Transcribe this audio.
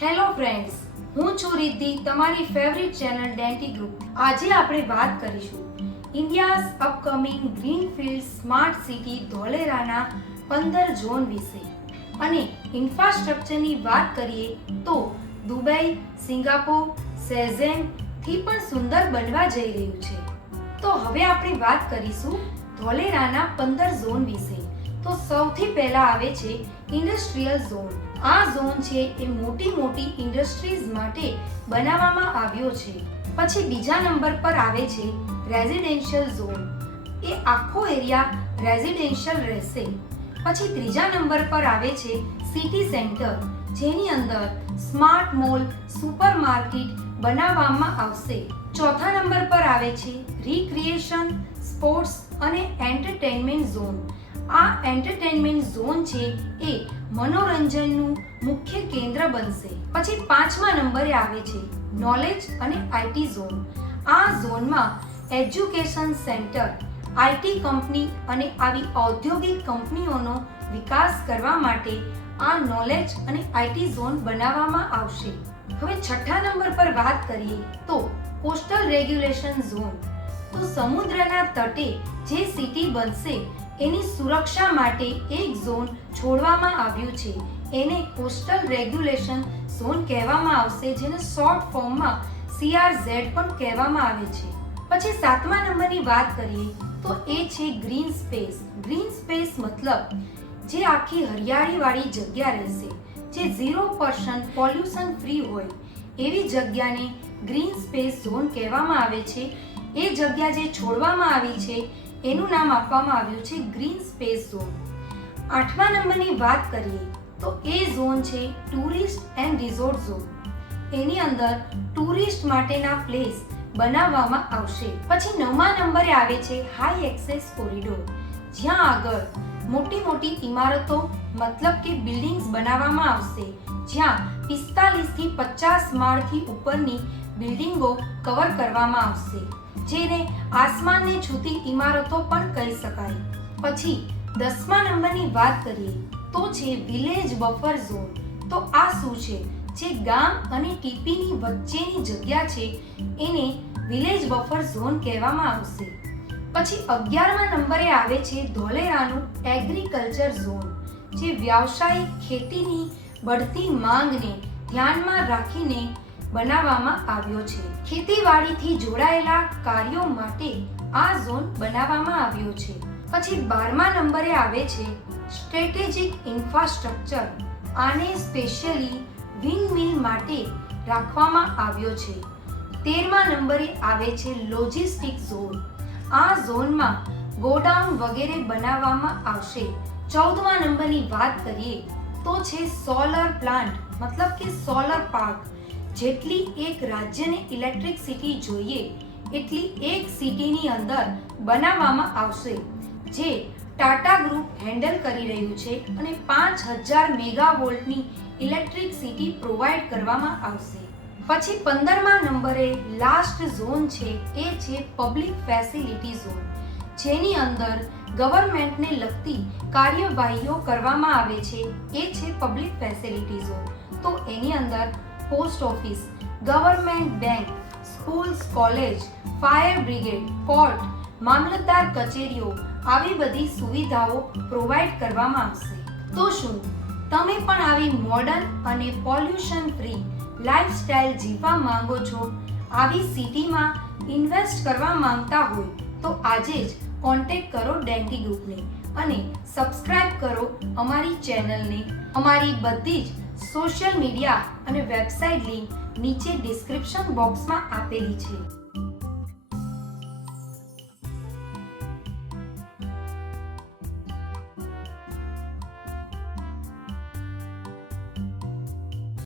Hello friends, હું છું રિદ્ધિ, તમારી ફેવરિટ ચેનલ ડેન્ટી ગ્રુપ. આજે આપણે વાત કરીશું ઇન્ડિયાઝ અપકમિંગ ગ્રીનફિલ્ડ સ્માર્ટ સિટી ધોલેરાના 15 ઝોન વિશે. અને ઇન્ફ્રાસ્ટ્રક્ચરની વાત કરીએ તો દુબઈ, સિંગાપોર, શેઝેન થી પણ સુંદર બનવા જઈ રહ્યું છે. તો હવે આપણે વાત કરીશું ધોલેરાના 15 ઝોન વિશે. તો સૌથી પહેલા આવે છે ઇન્ડસ્ટ્રીયલ ઝોન. આ ઝોન છે એ મોટી ઇન્ડસ્ટ્રીઝ માટે બનાવવામાં આવ્યો છે. પછી બીજા નંબર પર આવે છે રેઝિડેન્શિયલ ઝોન. એ આખો એરિયા રેઝિડેન્શિયલ રહેશે. પછી ત્રીજા નંબર પર આવે છે સિટી સેન્ટર, જેની અંદર સ્માર્ટ મોલ, સુપરમાર્કેટ બનાવવામાં આવશે. ચોથા નંબર પર આવે છે રિક્રિએશન, સ્પોર્ટ્સ અને એન્ટરટેનમેન્ટ ઝોન. આ એન્ટરટેનમેન્ટ ઝોન છે એ મનોરંજનનું મુખ્ય કેન્દ્ર બનશે. પછી પાંચમા નંબરે આવે છે નોલેજ અને આઈટી ઝોન. આ ઝોનમાં એજ્યુકેશન સેન્ટર, આઈટી કંપની અને આવી ઔદ્યોગિક કંપનીઓનો વિકાસ કરવા માટે આ નોલેજ અને આઈટી ઝોન બનાવવામાં આવશે. હવે છઠ્ઠા નંબર પર વાત કરીએ તો કોસ્ટલ રેગ્યુલેશન ઝોન. તો સમુદ્રના તટે જે સિટી બનશે એની સુરક્ષા માટે એક ઝોન છોડવામાં આવ્યું છે. એને કોસ્ટલ રેગ્યુલેશન ઝોન કહેવામાં આવશે, જેને શોર્ટ ફોર્મમાં CRZ પણ કહેવામાં આવે છે. પછી સાતમા નંબરની વાત કરીએ તો એ છે ગ્રીન સ્પેસ. ગ્રીન સ્પેસ મતલબ જે આખી હરિયાળીવાળી જગ્યા રહેશે, જે 0% પોલ્યુશન ફ્રી હોય એવી જગ્યાને ગ્રીન સ્પેસ ઝોન કહેવામાં આવે છે. એ જગ્યા જે છોડવામાં આવી છે એનું નામ આપવામાં આવ્યું છે ગ્રીન સ્પેસ ઝોન. આઠમા નંબરની વાત કરીએ તો એ ઝોન છે ટુરિસ્ટ એન્ડ રિઝોર્ટ ઝોન. એની અંદર ટુરિસ્ટ માટેના પ્લેસ બનાવવામાં આવશે. પછી નવમા નંબરે આવે છે હાઈ એક્સેસ કોરિડોર. જ્યાં આગળ મોટી ઇમારતો મતલબ કે બિલ્ડિંગ્સ બનાવવામાં આવશે, જ્યાં 45 થી 50 માળથી ઉપરની બિલ્ડિંગો કવર કરવામાં આવશે, જેને આસમાનને છૂતી ઇમારતો પણ કહી શકાય. પછી 10મા નંબરની વાત કરીએ તો છે વિલેજ બફર ઝોન. તો આ શું છે? જે ગામ અને ટીપીની વચ્ચેની જગ્યા છે એને વિલેજ બફર ઝોન કહેવામાં આવશે. પછી 11મા નંબરે આવે છે ધોલેરાનું એગ્રીકલ્ચર ઝોન, જે વ્યાવસાયિક ખેતીની બઢતી માંગને ધ્યાનમાં રાખીને બનાવવામાં આવ્યો છે. ખેતીવાડીથી જોડાયેલા કાર્યો માટે આ ઝોન બનાવવામાં આવ્યો છે. પછી 12મા નંબરે આવે છે સ્ટ્રેટેજિક ઇન્ફ્રાસ્ટ્રક્ચર. આને સ્પેશિયલી વિન્ડમિલ માટે રાખવામાં આવ્યો છે. 13મા નંબરે આવે છે લોજિસ્ટિક ઝોન. આ ઝોનમાં ગોડાઉન વગેરે બનાવવામાં આવશે. 14મા નંબરની વાત કરીએ તો છે સોલર પ્લાન્ટ, મતલબ કે સોલર પાર્ક. જેટલી એક રાજ્યને ઇલેક્ટ્રિસિટી જોઈએ એટલી એક સિટીની અંદર બનાવવામાં આવશે, જે ટાટા ગ્રુપ હેન્ડલ કરી રહ્યું છે અને 5000 મેગાવોલ્ટની ઇલેક્ટ્રિસિટી પ્રોવાઈડ કરવામાં આવશે. પછી 15મા નંબરે લાસ્ટ ઝોન છે એ છે પબ્લિક ફેસિલિટી ઝોન, જેની અંદર ગવર્મેન્ટને લગતી કાર્યવાહીઓ કરવામાં આવે છે. એ છે પબ્લિક ફેસિલિટી ઝોન. તો એની અંદર post office, government bank, schools, college, fire brigade, court, મામલતદાર કચેરીઓ, આવી બધી સુવિધાઓ પ્રોવાઈડ કરવામાં આવશે. તો શું તમે પણ આવી મોડર્ન અને પોલ્યુશન ફ્રી લાઈફસ્ટાઈલ જીવવા માંગો છો? આવી સિટીમાં ઇન્વેસ્ટ કરવા માંગતા હોય તો આજે જ કોન્ટેક્ટ કરો ડેન્ટી ગ્રુપને અને સબસ્ક્રાઇબ કરો અમારી ચેનલને. અમારી બધી જ સોશિયલ મીડિયા અને વેબસાઇટ લિંક નીચે ડિસ્ક્રિપ્શન બોક્સમાં આપેલી છે.